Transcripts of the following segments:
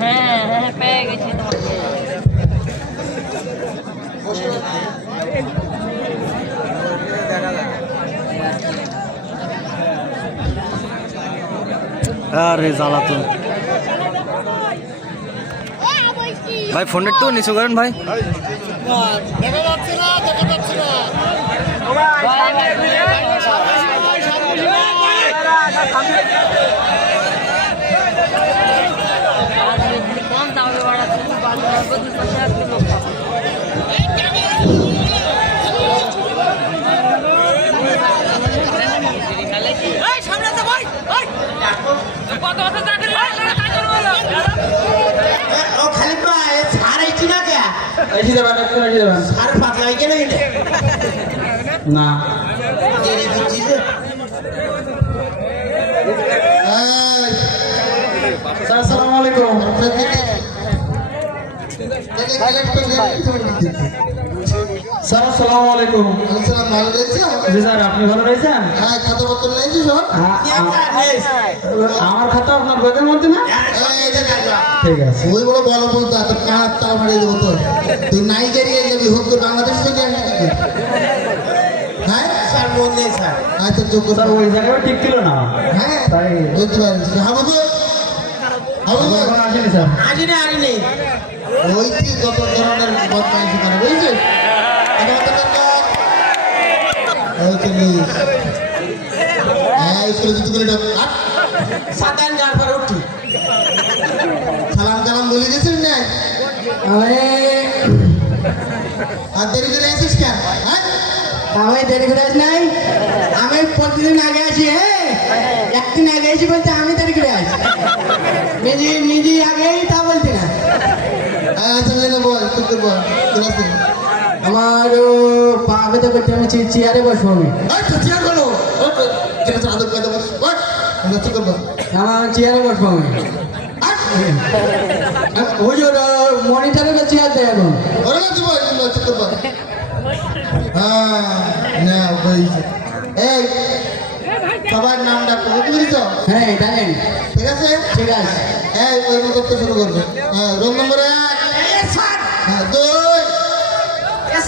হ্যাঁ হ্যাঁ পেয়ে গেছি আরে জ্বালাতন ভাই ফোনের তো নিচু করেন ভাই দেখা যাচ্ছে না দেখা যাচ্ছে না কোন দামে বাড়াচ্ছে না আসসালামু আলাইকুম স্যার আসসালামু আলাইকুম ভালো রয়েছে জি স্যার আপনি ভালো রয়েছেন হ্যাঁ খাতা পত্র নিয়েছি সব আমার খাতা আপনার বইয়ের মধ্যে না ঠিক আছে ওই বড় বলো বলতো এত কাঁচ তা মারিয়ে দেবো তো তুই নাইজেরিয়া যাবি হোক তো বাংলাদেশ থেকে হ্যাঁ স্যার মন নেই স্যার আচ্ছা যোগ্য স্যার ওই জায়গায় ঠিক ছিল না হ্যাঁ তাই বুঝতে পারছি হাবু এখন আসেনি স্যার আসেনি ওই কি কত ধরনের বদমাইশি করে বুঝছিস সালাম কালাম বলে গেছিস না আর দেরি করে আসিস কেন আমি দেরি করে আসি নাই আমি প্রতিদিন আগে আসি হ্যাঁ একদিন আগে আসি বলতে আমি দেরি করে আসি নিজে আগেই তা বলছি না আচ্ছা বল তুই বল আমার পাবে তো করতে আমি চেয়ারে বসবো আমি চেয়ার করো আদর করে বস কি করবো আমার চেয়ারে বসবো আমি ওই মনিটরের চেয়ার দেয় এখন ওরা কি করবো হ্যাঁ না বলছি এই সবার নাম ডাকবো বুঝতে পেরেছ হ্যাঁ জানেন ঠিক আছে ঠিক আছে এই ওই মতো শুরু করবো হ্যাঁ রোল নম্বর 1 হ্যাঁ 2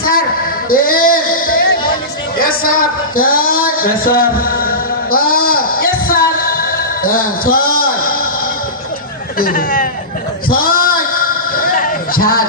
স্যার 3 স্যার 4 স্যার 5 স্যার হ্যাঁ 6 সাত